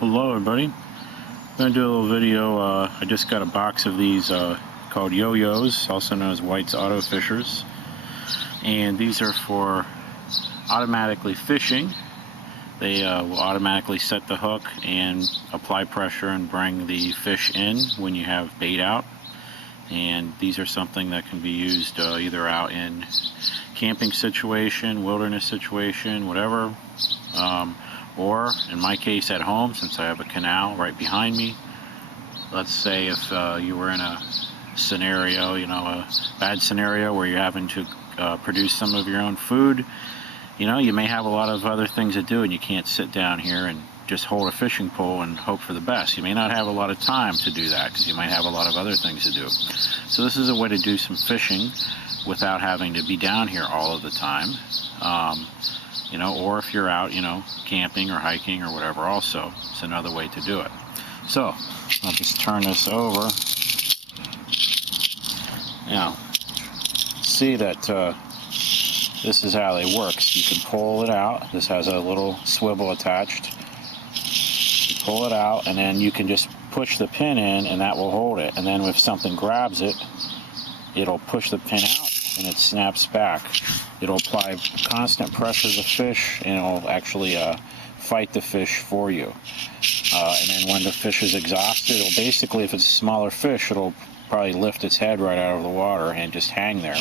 Hello everybody. I'm going to do a little video. I just got a box of these called Yoyos, also known as White's Auto Fishers. And these are for automatically fishing. They will automatically set the hook and apply pressure and bring the fish in when you have bait out. And these are something that can be used either out in camping situation, wilderness situation, whatever. Or in my case at home, since I have a canal right behind me. Let's say if you were in a scenario, a bad scenario where you're having to produce some of your own food, you may have a lot of other things to do and you can't sit down here and just hold a fishing pole and hope for the best. You may not have a lot of time to do that because you might have a lot of other things to do. So this is a way to do some fishing without having to be down here all of the time. Or if you're out, camping or hiking or whatever also, it's another way to do it. So, I'll just turn this over. Now, see that this is how they work. You can pull it out. This has a little swivel attached. You pull it out, and then you can just push the pin in, and that will hold it. And then if something grabs it, it'll push the pin out, and it snaps back. It'll apply constant pressure to the fish, and it'll actually fight the fish for you. And then when the fish is exhausted, it'll basically, if it's a smaller fish, it'll probably lift its head right out of the water and just hang there,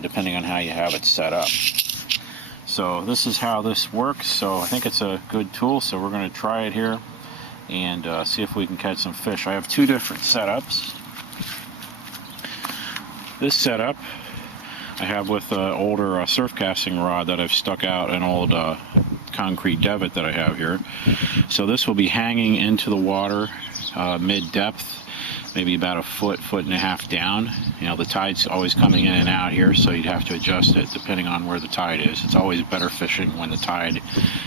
depending on how you have it set up. So this is how this works. So I think it's a good tool, so we're going to try it here and see if we can catch some fish. I have two different setups. This setup I have with an older surf casting rod that I've stuck out an old concrete davit that I have here. So this will be hanging into the water mid-depth, maybe about a foot and a half down. The tide's always coming in and out here, so you'd have to adjust it depending on where the tide is. It's always better fishing when the tide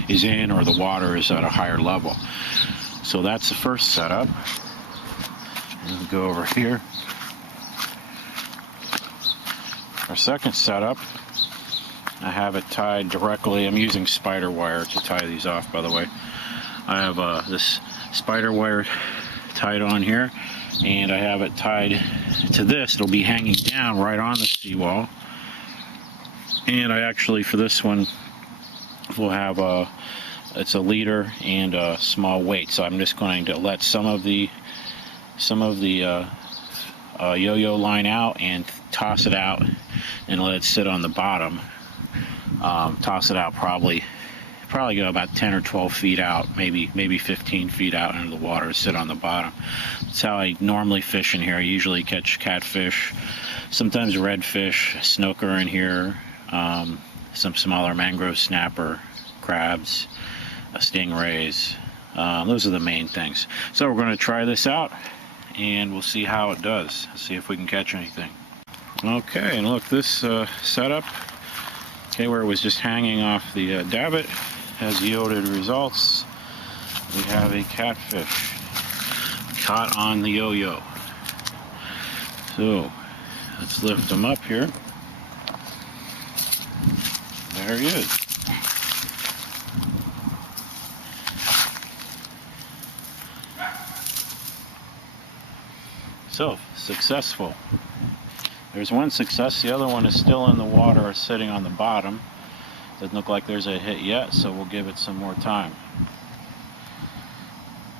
is in or the water is at a higher level. So that's the first setup. And we go over here. Our second setup, I have it tied directly. I'm using spider wire to tie these off, by the way. I have this spider wire tied on here, and I have it tied to this. It'll be hanging down right on the seawall. And I actually, for this one, will have it's a leader and a small weight. So I'm just going to let some of the yo-yo line out and toss it out and let it sit on the bottom. Toss it out probably go about 10 or 12 feet out, maybe 15 feet out into the water, sit on the bottom. That's how I normally fish in here. I usually catch catfish, sometimes redfish, snooker in here, some smaller mangrove snapper, crabs, stingrays. Those are the main things. So we're going to try this out and we'll see how it does. See if we can catch anything. Okay, and look, this setup, where it was just hanging off the davit, has yielded results. We have a catfish caught on the yo-yo. So let's lift him up here. There he is. So, successful. There's one success, the other one is still in the water or sitting on the bottom. Doesn't look like there's a hit yet, so we'll give it some more time.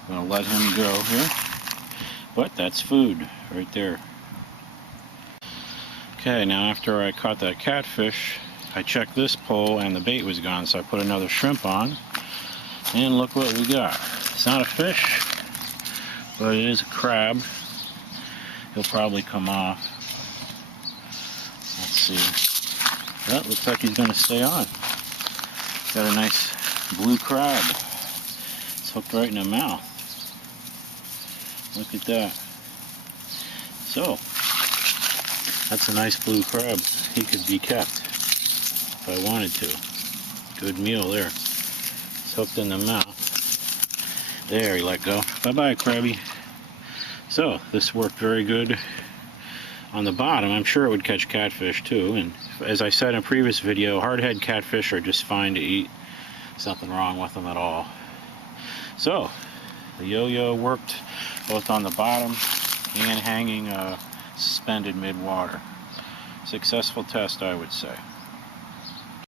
I'm going to let him go here. But that's food right there. Okay, now after I caught that catfish, I checked this pole and the bait was gone, so I put another shrimp on. And look what we got. It's not a fish, but it is a crab. He'll probably come off. Let's see. That looks like he's going to stay on. Got a nice blue crab. It's hooked right in the mouth. Look at that. So, that's a nice blue crab. He could be kept if I wanted to. Good meal there. It's hooked in the mouth. There, he let go. Bye-bye, crabby. So, this worked very good on the bottom. I'm sure it would catch catfish too, and as I said in a previous video, hardhead catfish are just fine to eat. There's nothing wrong with them at all. So, the yo-yo worked both on the bottom and hanging suspended mid-water. Successful test, I would say.